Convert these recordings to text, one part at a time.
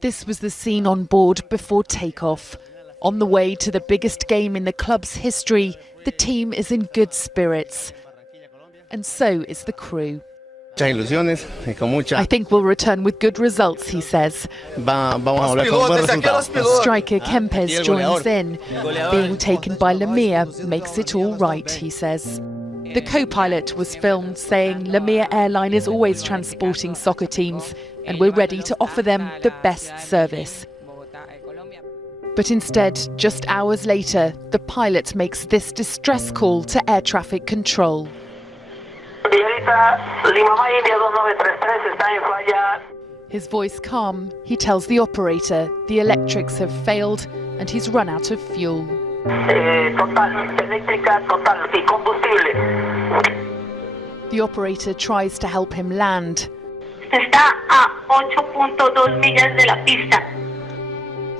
This was the scene on board before takeoff. On the way to the biggest game in the club's history, the team is in good spirits. And so is the crew. I think we'll return with good results, he says. Striker Kempes joins in. Being taken by Lemire makes it all right, he says. The co-pilot was filmed saying Lemire Airline is always transporting soccer teams and we're ready to offer them the best service. But instead, just hours later, the pilot makes this distress call to air traffic control. His voice calm, he tells the operator the electrics have failed and he's run out of fuel. The operator tries to help him land.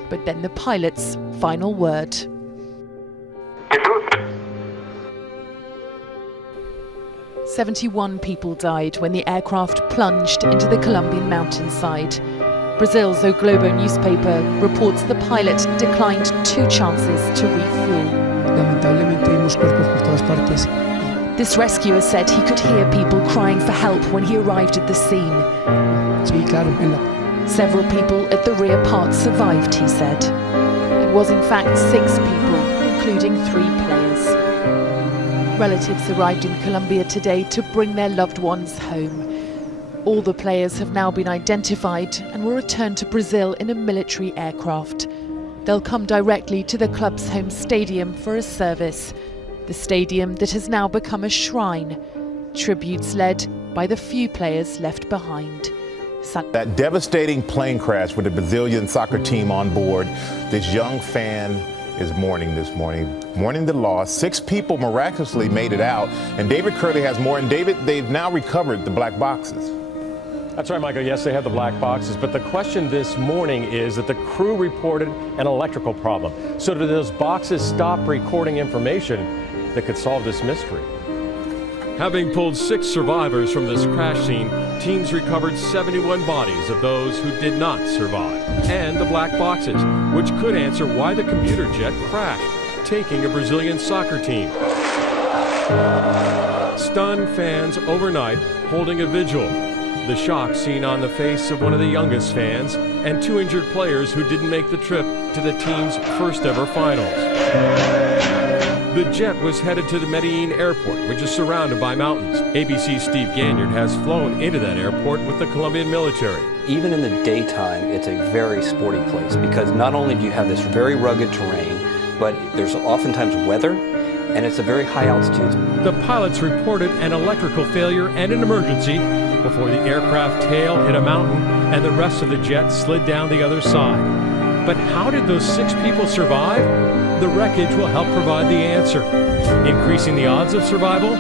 But then the pilot's final word. 71 people died when the aircraft plunged into the Colombian mountainside. Brazil's O Globo newspaper reports the pilot declined 2 chances to refuel. This rescuer said he could hear people crying for help when he arrived at the scene. Several people at the rear part survived, he said. It was in fact 6 people, including 3 players. Relatives arrived in Colombia today to bring their loved ones home. All the players have now been identified and will return to Brazil in a military aircraft. They'll come directly to the club's home stadium for a service. The stadium that has now become a shrine. Tributes led by the few players left behind. That devastating plane crash with the Brazilian soccer team on board, this young fan is mourning this morning, mourning the loss. 6 people miraculously made it out, and David Curley has more. And David, they've now recovered the black boxes. That's right, Michael. Yes, they have the black boxes, but the question this morning is that the crew reported an electrical problem. So did those boxes stop recording information that could solve this mystery? Having pulled 6 survivors from this crash scene, teams recovered 71 bodies of those who did not survive, and the black boxes, which could answer why the commuter jet crashed, taking a Brazilian soccer team. Stunned fans overnight holding a vigil. The shock seen on the face of one of the youngest fans, and 2 injured players who didn't make the trip to the team's first ever finals. The jet was headed to the Medellin airport, which is surrounded by mountains. ABC's Steve Ganyard has flown into that airport with the Colombian military. Even in the daytime, it's a very sporty place because not only do you have this very rugged terrain, but there's oftentimes weather, and it's a very high altitude. The pilots reported an electrical failure and an emergency before the aircraft tail hit a mountain and the rest of the jet slid down the other side. But how did those 6 people survive? The wreckage will help provide the answer. Increasing the odds of survival?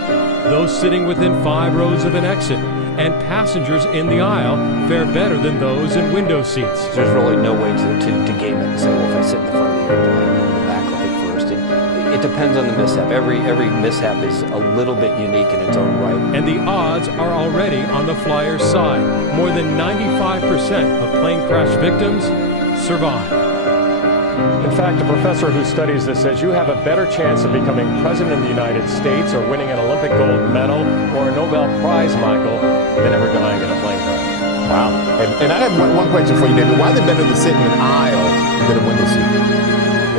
Those sitting within 5 rows of an exit, and passengers in the aisle fare better than those in window seats. There's really no way to game it and say, well, if I sit in the front of the airplane or the back will hit first. It depends on the mishap. Every mishap is a little bit unique in its own right. And the odds are already on the flyer's side. More than 95% of plane crash victims survive. In fact, a professor who studies this says you have a better chance of becoming president of the United States or winning an Olympic gold medal or a Nobel Prize, Michael, than ever dying in a plane crash. Wow. And I have one question for you, David. Why is it better to sit in an aisle than a window seat?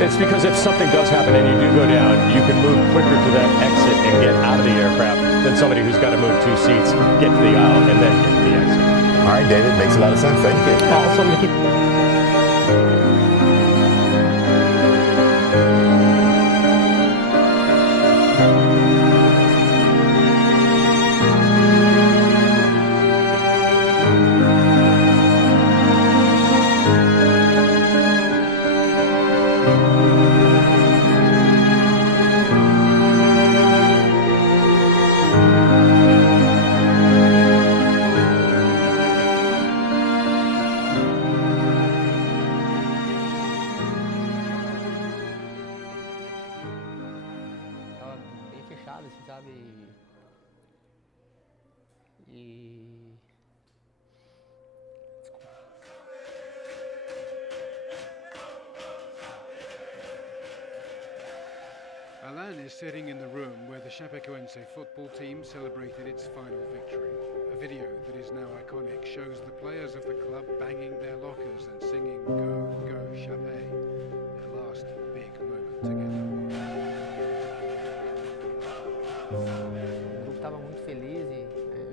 It's because if something does happen and you do go down, you can move quicker to that exit and get out of the aircraft than somebody who's got to move 2 seats, get to the aisle, and then get to the exit. All right, David, makes a lot of sense. Thank you. Also, is sitting in the room where the Chapecoense football team celebrated its final victory. A video that is now iconic shows the players of the club banging their lockers and singing Go, Go, Chape, their last big moment together. O grupo estava muito feliz e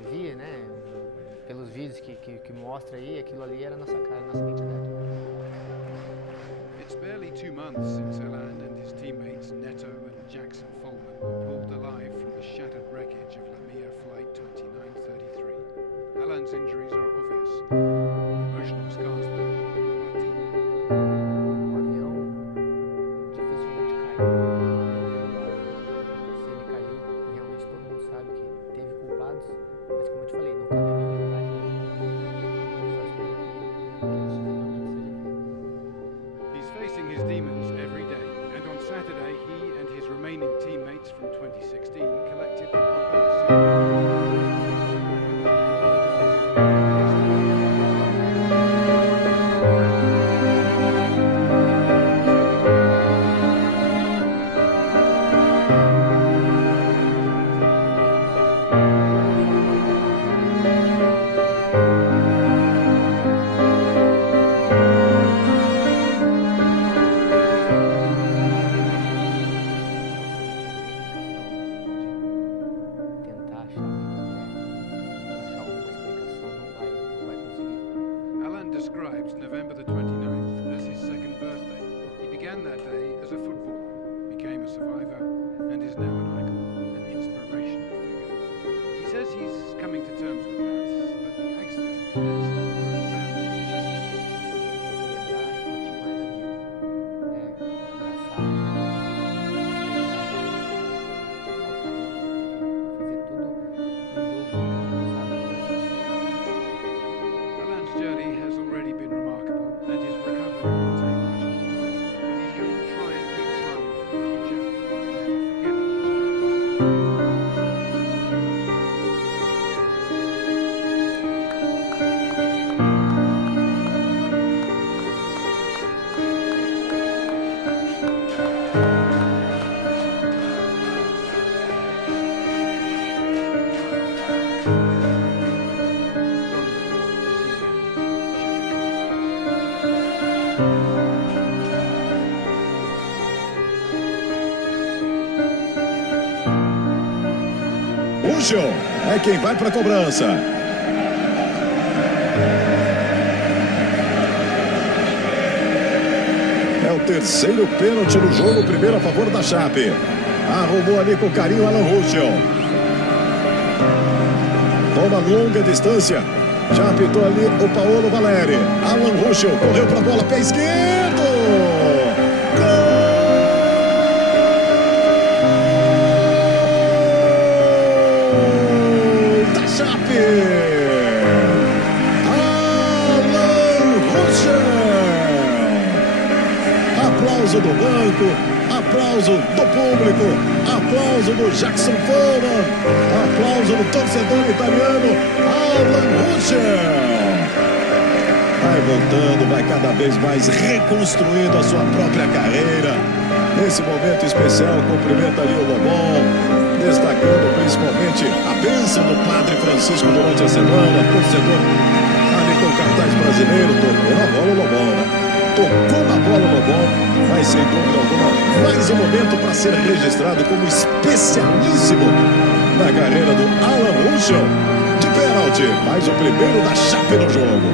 via, né, pelos vídeos que mostra aí, aquilo ali era nossa cara, nossa identidade. It's barely 2 months since Alain and his teammates Neto and Jackson Folman were pulled alive from the shattered wreckage of Lamia Flight 2933. Alain's injuries are obvious. The emotional scars though are deep. O avião dificilmente caiu. Se ele caiu, realmente todo mundo sabe que teve culpados, mas como eu te falei, não cabe a mim julgar ninguém. Só espero que isso realmente seja. He's facing his demons every day, and on Saturday he and his remaining teammates from 2016 collected the describes November the 29th as his second birthday. He began that day as a footballer, became a survivor, and is now an icon, an inspirational figure. He says he's coming to terms with that, but the accident has profoundly changed him. Alain's journey has already been remarkable, and his recovery will take much more time. But he's going to try and keep smiling for the future, never forgetting his Ruschel é quem vai para a cobrança. É o terceiro pênalti do jogo, o primeiro a favor da Chape. Arrumou ali com carinho Alan Ruschel. Toma longa distância. Já apitou ali o Paolo Valeri. Alan Ruschel correu para a bola, pé esquerdo. Gol! Aplauso do banco, aplauso do público, aplauso do Jackson Folman, aplauso do torcedor italiano, Alan Ruschel. Vai voltando, vai cada vez mais reconstruindo a sua própria carreira. Nesse momento especial, cumprimenta ali o Lobão, destacando principalmente a bênção do Padre Francisco durante a semana. Torcedor ali com o cartaz brasileiro, tocou na bola o Lobão. Tocou na bola o Lobão, mas sem dúvida alguma, mais um momento para ser registrado como especialíssimo na carreira do Alan Ruschel. De pênalti, faz o primeiro da Chape no jogo.